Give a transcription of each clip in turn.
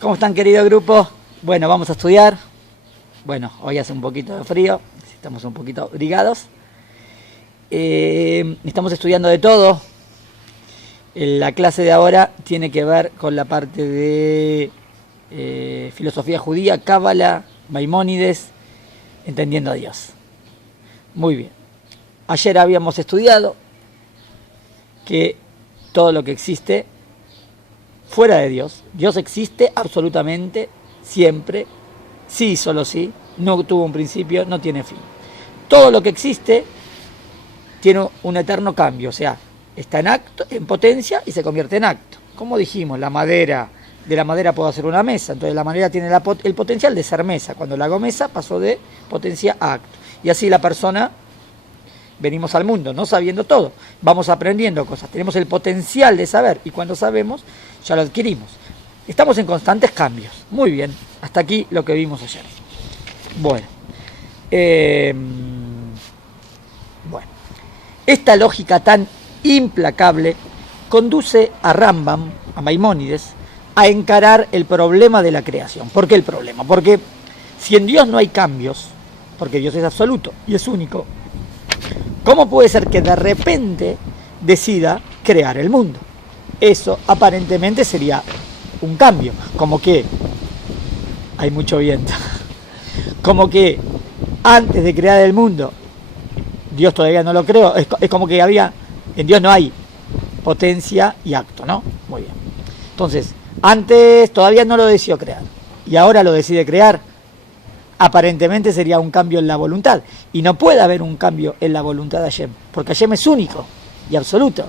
¿Cómo están, querido grupo? Bueno, vamos a estudiar. Bueno, hoy hace un poquito de frío, estamos un poquito abrigados. Estamos estudiando de todo. La clase de ahora tiene que ver con la parte de filosofía judía, Cábala, Maimónides, entendiendo a Dios. Muy bien. Ayer habíamos estudiado que todo lo que existe fuera de Dios, Dios existe absolutamente, siempre, sí y solo sí, no tuvo un principio, no tiene fin. Todo lo que existe tiene un eterno cambio, o sea, está en acto, en potencia y se convierte en acto. Como dijimos, la madera, de la madera puedo hacer una mesa, entonces la madera tiene el potencial de ser mesa. Cuando la hago mesa pasó de potencia a acto. Y así la persona, venimos al mundo no sabiendo todo, vamos aprendiendo cosas, tenemos el potencial de saber y cuando sabemos ya lo adquirimos. Estamos en constantes cambios. Muy bien, hasta aquí lo que vimos ayer. Bueno, esta lógica tan implacable conduce a Rambam, a Maimónides, a encarar el problema de la creación. ¿Por qué el problema? Porque si en Dios no hay cambios, porque Dios es absoluto y es único, ¿cómo puede ser que de repente decida crear el mundo? Eso aparentemente sería un cambio, como que hay mucho viento, como que antes de crear el mundo Dios todavía no lo creó, es como que en Dios no hay potencia y acto, ¿no? Muy bien. Entonces, antes todavía no lo decidió crear y ahora lo decide crear. Aparentemente sería un cambio en la voluntad. Y no puede haber un cambio en la voluntad de Hashem, porque Hashem es único y absoluto.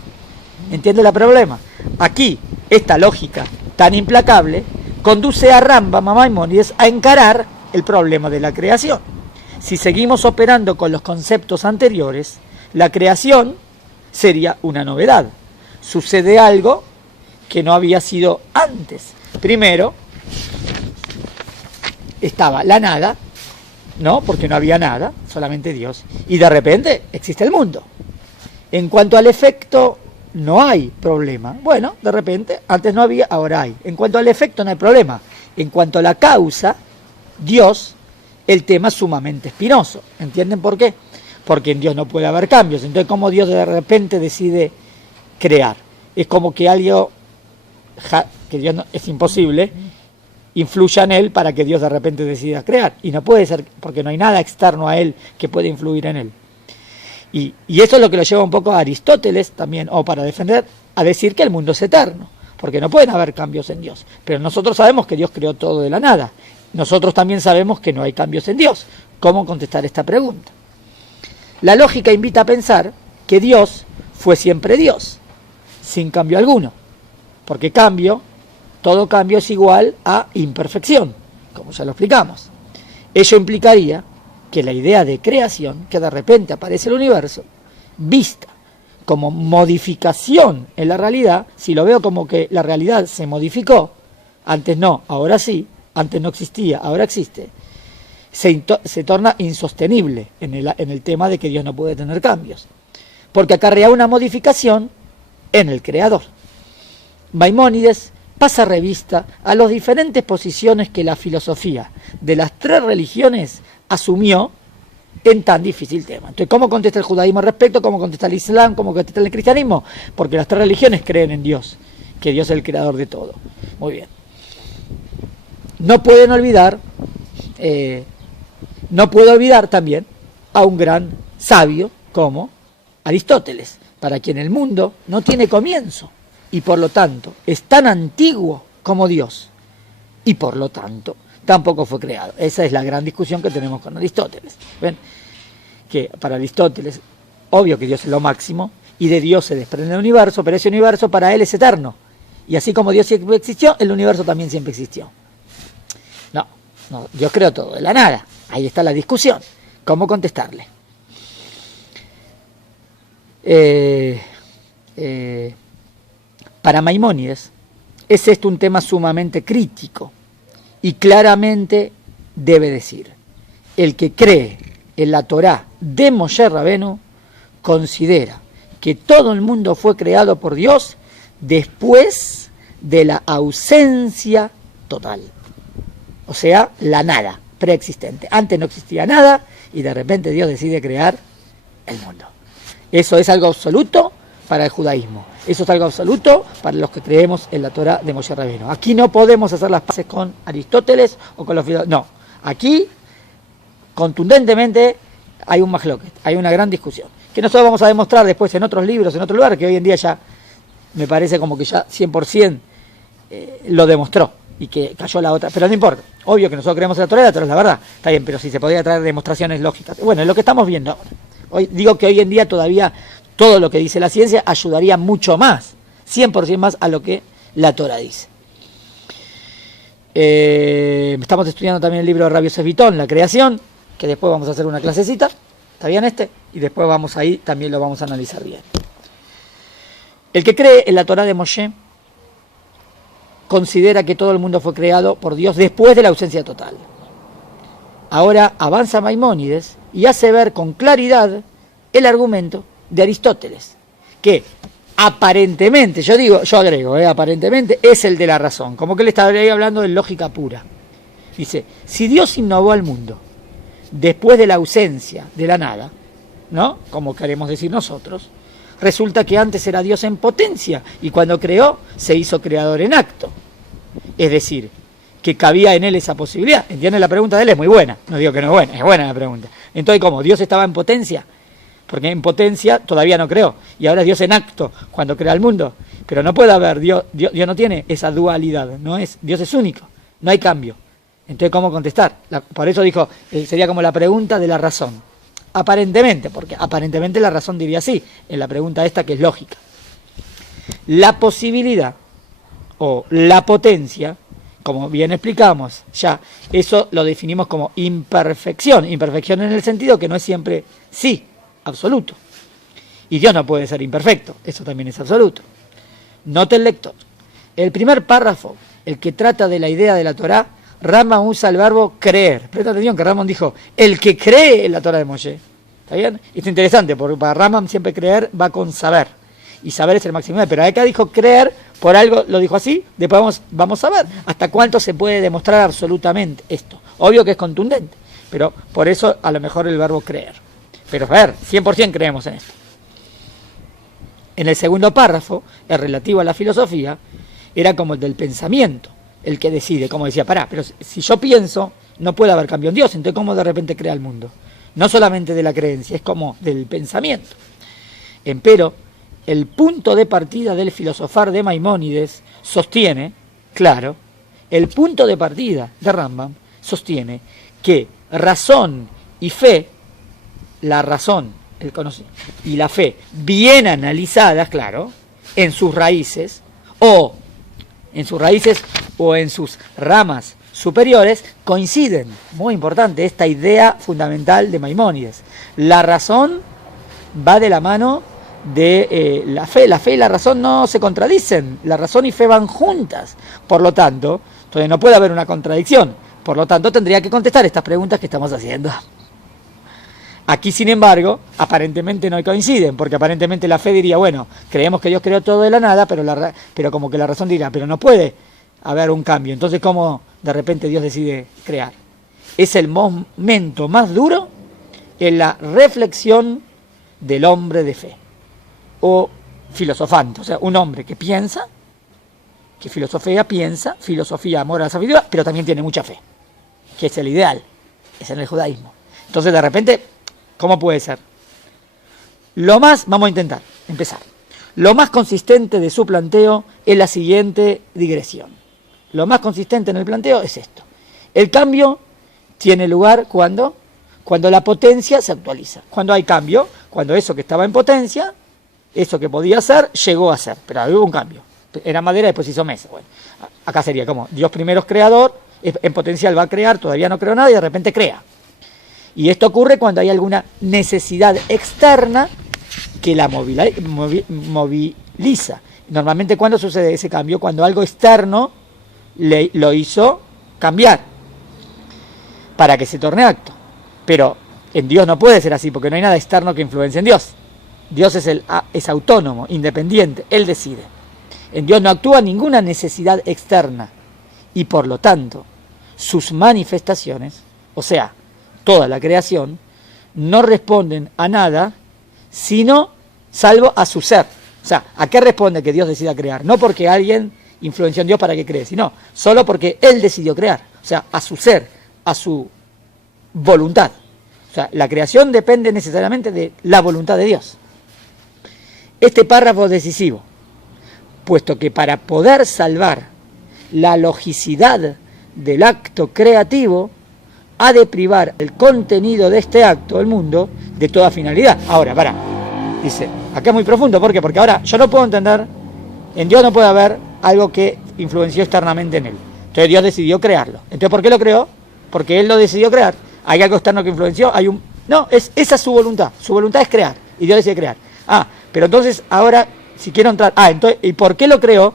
¿Entiende el problema? Aquí, esta lógica tan implacable conduce a Rambam, a Maimónides, a encarar el problema de la creación. Si seguimos operando con los conceptos anteriores, la creación sería una novedad. Sucede algo que no había sido antes. Primero, estaba la nada, ¿no? Porque no había nada, solamente Dios. Y de repente existe el mundo. En cuanto al efecto, no hay problema. Bueno, de repente, antes no había, ahora hay. En cuanto al efecto, no hay problema. En cuanto a la causa, Dios, el tema es sumamente espinoso. ¿Entienden por qué? Porque en Dios no puede haber cambios. Entonces, ¿cómo Dios de repente decide crear? Es como que algo que Dios no, es imposible, influya en él para que Dios de repente decida crear. Y no puede ser, porque no hay nada externo a él que pueda influir en él. Y eso es lo que lo lleva un poco a Aristóteles también, o para defender, a decir que el mundo es eterno, porque no pueden haber cambios en Dios. Pero nosotros sabemos que Dios creó todo de la nada. Nosotros también sabemos que no hay cambios en Dios. ¿Cómo contestar esta pregunta? La lógica invita a pensar que Dios fue siempre Dios, sin cambio alguno, porque todo cambio es igual a imperfección, como ya lo explicamos. Ello implicaría que la idea de creación, que de repente aparece el universo, vista como modificación en la realidad, si lo veo como que la realidad se modificó, antes no, ahora sí, antes no existía, ahora existe, se torna insostenible en el tema de que Dios no puede tener cambios, porque acarrea una modificación en el creador. Maimónides pasa revista a las diferentes posiciones que la filosofía de las tres religiones asumió en tan difícil tema. Entonces, ¿cómo contesta el judaísmo al respecto? ¿Cómo contesta el islam? ¿Cómo contesta el cristianismo? Porque las tres religiones creen en Dios, que Dios es el creador de todo. Muy bien. No puedo olvidar también a un gran sabio como Aristóteles, para quien el mundo no tiene comienzo y por lo tanto es tan antiguo como Dios y por lo tanto tampoco fue creado. Esa es la gran discusión que tenemos con Aristóteles. ¿Ven? Que para Aristóteles, obvio que Dios es lo máximo y de Dios se desprende el universo, pero ese universo para él es eterno. Y así como Dios siempre existió, el universo también siempre existió. No, Dios creó todo de la nada. Ahí está la discusión. ¿Cómo contestarle? Para Maimónides es esto un tema sumamente crítico y claramente debe decir: el que cree en la Torá de Moshe Rabenu considera que todo el mundo fue creado por Dios después de la ausencia total. O sea, la nada, preexistente. Antes no existía nada y de repente Dios decide crear el mundo. Eso es algo absoluto para el judaísmo. Eso es algo absoluto para los que creemos en la Torá de Moshe Rabbeinu. Aquí no podemos hacer las paces con Aristóteles o con los filósofos. No, aquí contundentemente hay un mahloket, hay una gran discusión. Que nosotros vamos a demostrar después en otros libros, en otro lugar, que hoy en día ya me parece como que ya 100% lo demostró y que cayó la otra. Pero no importa, obvio que nosotros creemos en la Torá es la verdad. Está bien, pero si se podía traer demostraciones lógicas. Bueno, es lo que estamos viendo ahora. Hoy, digo que hoy en día todavía todo lo que dice la ciencia ayudaría mucho más, 100% más a lo que la Torá dice. Estamos estudiando también el libro de Rabbi Yosef Vitón, La creación, que después vamos a hacer una clasecita, ¿está bien este? Y después vamos ahí, también lo vamos a analizar bien. El que cree en la Torá de Moshe considera que todo el mundo fue creado por Dios después de la ausencia total. Ahora avanza Maimónides y hace ver con claridad el argumento de Aristóteles, que aparentemente, yo agrego, aparentemente es el de la razón, como que él estaría hablando de lógica pura. Dice, si Dios innovó al mundo después de la ausencia de la nada, ¿no? Como queremos decir nosotros, resulta que antes era Dios en potencia y cuando creó se hizo creador en acto. Es decir, que cabía en él esa posibilidad. ¿Entienden? La pregunta de él es muy buena. No digo que no es buena la pregunta. Entonces, ¿cómo? ¿Dios estaba en potencia? Porque en potencia todavía no creó. Y ahora es Dios en acto cuando crea el mundo. Pero no puede haber, Dios no tiene esa dualidad. Dios es único. No hay cambio. Entonces, ¿cómo contestar? Por eso dijo, sería como la pregunta de la razón. Aparentemente, porque aparentemente la razón diría sí, en la pregunta esta que es lógica. La posibilidad o la potencia, como bien explicamos ya, eso lo definimos como imperfección. Imperfección en el sentido que no es siempre sí, absoluto. Y Dios no puede ser imperfecto, eso también es absoluto. Note el lector. El primer párrafo, el que trata de la idea de la Torá, Rambam usa el verbo creer. Presta atención que Rambam dijo, el que cree en la Torá de Moshe. ¿Está bien? Esto es interesante, porque para Rambam siempre creer va con saber. Y saber es el máximo. Pero acá dijo creer, por algo lo dijo así, después vamos a ver hasta cuánto se puede demostrar absolutamente esto. Obvio que es contundente, pero por eso a lo mejor el verbo creer. Pero a ver, 100% creemos en esto. En el segundo párrafo, el relativo a la filosofía, era como el del pensamiento, el que decide, como decía, pero si yo pienso, no puede haber cambio en Dios, entonces ¿cómo de repente crea el mundo? No solamente de la creencia, es como del pensamiento. Empero, el punto de partida del filosofar de Maimónides sostiene, claro, el punto de partida de Rambam sostiene que razón y fe, la razón, el conocimiento y la fe bien analizadas, claro, en sus raíces o en sus ramas superiores coinciden. Muy importante esta idea fundamental de Maimónides. La razón va de la mano de la fe. La fe y la razón no se contradicen. La razón y fe van juntas. Por lo tanto, entonces no puede haber una contradicción. Por lo tanto, tendría que contestar estas preguntas que estamos haciendo. Aquí, sin embargo, aparentemente no coinciden, porque aparentemente la fe diría, bueno, creemos que Dios creó todo de la nada, pero como que la razón dirá, pero no puede haber un cambio. Entonces, ¿cómo de repente Dios decide crear? Es el momento más duro en la reflexión del hombre de fe, o filosofante, o sea, un hombre que piensa, que piensa, filosofía, amor a la sabiduría, pero también tiene mucha fe, que es el ideal, es en el judaísmo. Entonces, de repente, ¿cómo puede ser? Vamos a intentar empezar. Lo más consistente de su planteo es la siguiente digresión. Lo más consistente en el planteo es esto. El cambio tiene lugar cuando la potencia se actualiza. Cuando hay cambio, cuando eso que estaba en potencia, eso que podía ser, llegó a ser. Pero hubo un cambio. Era madera, después hizo mesa. Bueno, acá sería como Dios primero es creador, en potencial va a crear, todavía no creó nada y de repente crea. Y esto ocurre cuando hay alguna necesidad externa que la moviliza. Normalmente, ¿cuándo sucede ese cambio? Cuando algo externo lo hizo cambiar para que se torne acto. Pero en Dios no puede ser así, porque no hay nada externo que influencie en Dios. Dios es autónomo, independiente, Él decide. En Dios no actúa ninguna necesidad externa y por lo tanto sus manifestaciones, o sea, toda la creación, no responden a nada, sino salvo a su ser. O sea, ¿a qué responde que Dios decida crear? No porque alguien influenció en Dios para que cree, sino solo porque Él decidió crear. O sea, a su ser, a su voluntad. O sea, la creación depende necesariamente de la voluntad de Dios. Este párrafo es decisivo, puesto que para poder salvar la logicidad del acto creativo, ha de privar el contenido de este acto, el mundo, de toda finalidad. Ahora, dice, acá es muy profundo, ¿por qué? Porque ahora yo no puedo entender, en Dios no puede haber algo que influenció externamente en Él. Entonces Dios decidió crearlo. Entonces, ¿por qué lo creó? Porque Él lo decidió crear. ¿Hay algo externo que influenció? No, esa es su voluntad. Su voluntad es crear, y Dios decide crear. Pero entonces, ahora, si quiero entrar, entonces, ¿y por qué lo creó?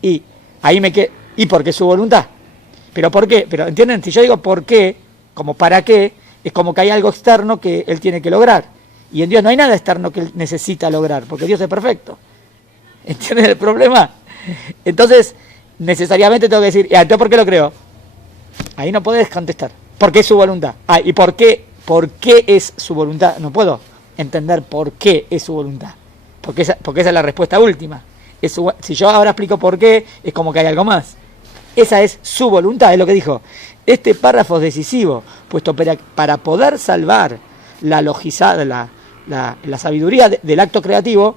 Y ahí me quedo, ¿y por qué es su voluntad? ¿Pero por qué? Pero, ¿entienden? Si yo digo por qué, como para qué, es como que hay algo externo que Él tiene que lograr. Y en Dios no hay nada externo que Él necesita lograr, porque Dios es perfecto. ¿Entienden el problema? Entonces, necesariamente tengo que decir, ¿entonces por qué lo creó? Ahí no puedes contestar. ¿Por qué es su voluntad? ¿Y por qué es su voluntad? No puedo entender por qué es su voluntad. Porque esa es la respuesta última. Si yo ahora explico por qué, es como que hay algo más. Esa es su voluntad, es lo que dijo. Este párrafo es decisivo, puesto para poder salvar la logizada, la sabiduría del acto creativo,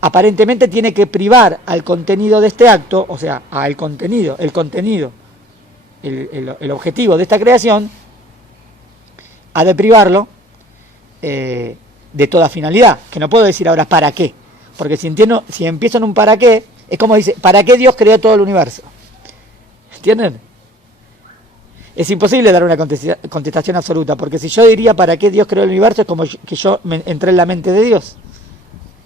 aparentemente tiene que privar al contenido de este acto, o sea, al contenido, el objetivo de esta creación, ha de privarlo de toda finalidad, que no puedo decir ahora para qué, porque si empiezo en un para qué, es como dice, ¿para qué Dios creó todo el universo? ¿Entienden? Es imposible dar una contestación absoluta, porque si yo diría para qué Dios creó el universo, es como que yo entré en la mente de Dios.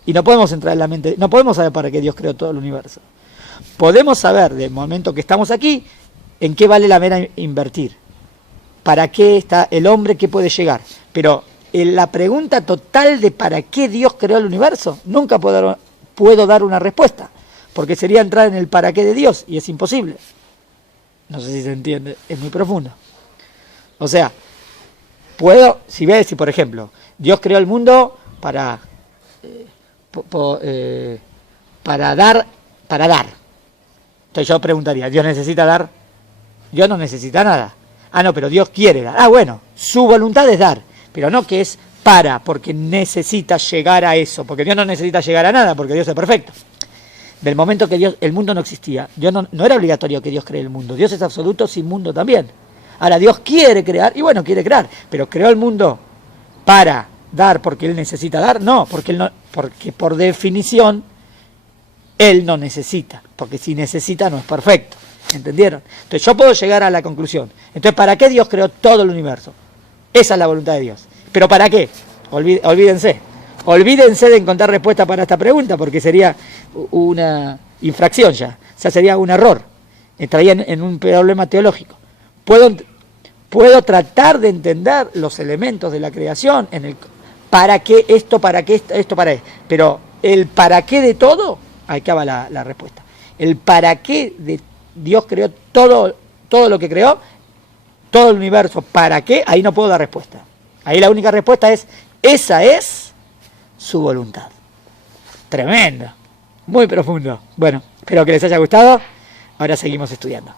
Y no podemos entrar en la mente, no podemos saber para qué Dios creó todo el universo. Podemos saber, del momento que estamos aquí, en qué vale la pena invertir. ¿Para qué está el hombre que puede llegar? Pero en la pregunta total de para qué Dios creó el universo, nunca puedo dar una respuesta, porque sería entrar en el para qué de Dios, y es imposible. No sé si se entiende, es muy profundo. O sea, si por ejemplo, Dios creó el mundo para dar. Entonces yo preguntaría, ¿Dios necesita dar? Dios no necesita nada. No, pero Dios quiere dar. Bueno, su voluntad es dar, pero no que es porque necesita llegar a eso, porque Dios no necesita llegar a nada, porque Dios es perfecto. Del momento que el mundo no existía, Dios no era obligatorio que Dios cree el mundo. Dios es absoluto sin mundo también. Ahora, Dios quiere crear, y bueno, quiere crear, pero creó el mundo para dar porque Él necesita dar. No, porque por definición Él no necesita, porque si necesita no es perfecto. ¿Entendieron? Entonces yo puedo llegar a la conclusión. Entonces, ¿para qué Dios creó todo el universo? Esa es la voluntad de Dios. ¿Pero para qué? Olvídense de encontrar respuesta para esta pregunta, porque sería una infracción ya, o sea, sería un error, entraría en un problema teológico. Puedo tratar de entender los elementos de la creación, para qué esto, para qué esto, para qué, pero el para qué de todo, ahí acaba la respuesta. El para qué de Dios creó todo lo que creó, todo el universo, ¿para qué? Ahí no puedo dar respuesta. Ahí la única respuesta es, esa es su voluntad. Tremendo, muy profundo. Bueno, espero que les haya gustado. Ahora seguimos estudiando.